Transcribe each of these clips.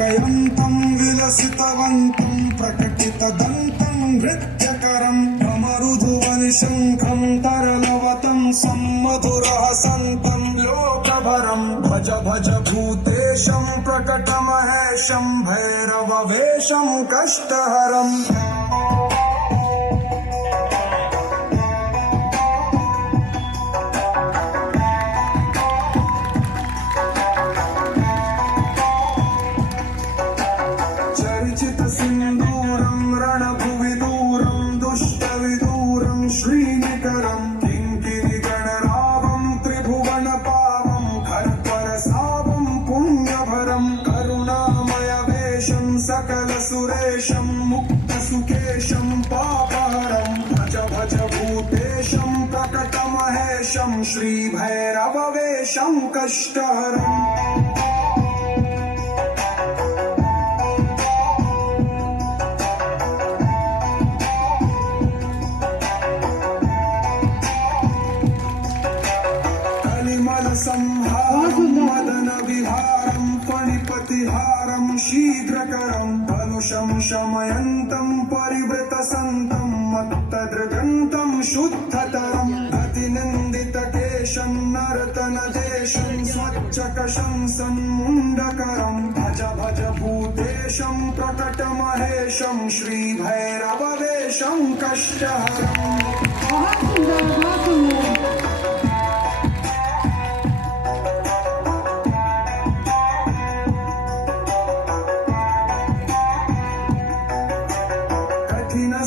विकयन्तं विलसितवन्तं प्रकटितदन्तं नृत्यकरं कमरुधुवनिशङ्खं तरलवतं सम्मधुरः सन्तं लोकभरं भज भज भूतेशं प्रकटमहेशं भैरववेशं कष्टहरम् सिन्दूरं रणभुवि दूरं दुष्टविदूरं श्रीनिकरं किङ्किणिगणरावं त्रिभुवनपावं खर्परसावं पुण्यभरं करुणामयवेशं सकलसुरेशं मुक्तसुकेशं पापहरं भज भज भूतेशं प्रकटमहेशं श्रीभैरववेशं कष्टहरम् संहारं मदन विहारं फणिपतिहारं शीघ्रकरं धनुषं शमयन्तं परिवृतसन्तं मत्तदृगन्तं शुद्धतरं अतिनन्दितकेशं नर्तनदेशं स्वच्छकशं सन्मुण्डकरं भज भज भूतेशं प्रकटमहेशं श्रीभैरववेशं कष्टहरम्।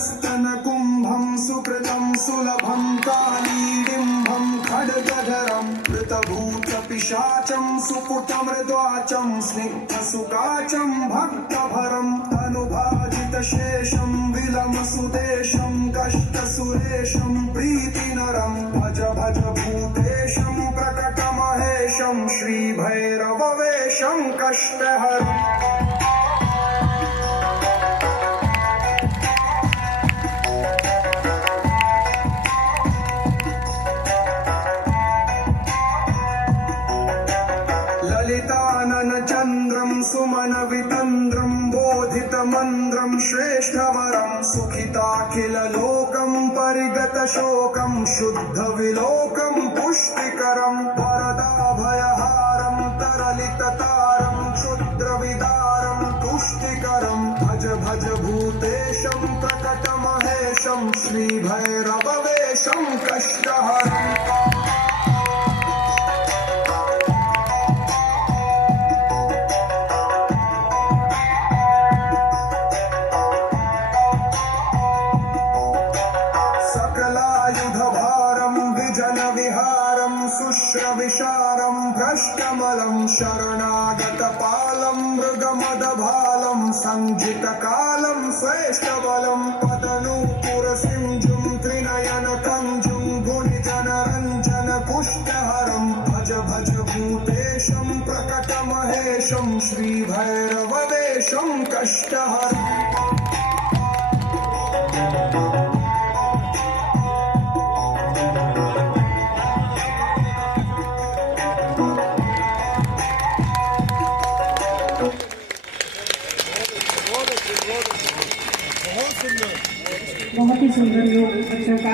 स्तनकुम्भं सुकृतं सुलभं कालीडिम्भं खड्गधरं कृतभूतपिशाचं सुपुटमृद्वाचं स्निग्धसुकाचं भक्तभरं तनुभाजितशेषं विलमसुदेशं कष्टसुरेशं प्रीतिनरं भज भज भूतेशं प्रकटमहेशं श्रीभैरववेशं कष्टहरम्। ललिताननचन्द्रं सुमनवितन्द्रं बोधितमन्द्रं श्रेष्ठवरं सुखिताखिललोकं परिगतशोकं शुद्धविलोकं पुष्टिकरं वरदाभयहारं तरलिततारं क्षुद्रविदारं तुष्टिकरं भज भज भूतेशं प्रकटमहेशं श्रीभैरववेशं कष्टहरम्। विहारं शुश्रविशारं भ्रष्टमलं शरणागतपालं मृगमदभालं सञ्जितकालं श्रेष्ठबलं पदनूपुरसिञ्जुं त्रिनयनकञ्जुं गुणिजनरञ्जन पुष्टहरं भज भज भूतेशं प्रकटमहेशं श्रीभैरववेशं कष्टहरम्। बहुत ही सुंदर योग बच्चों का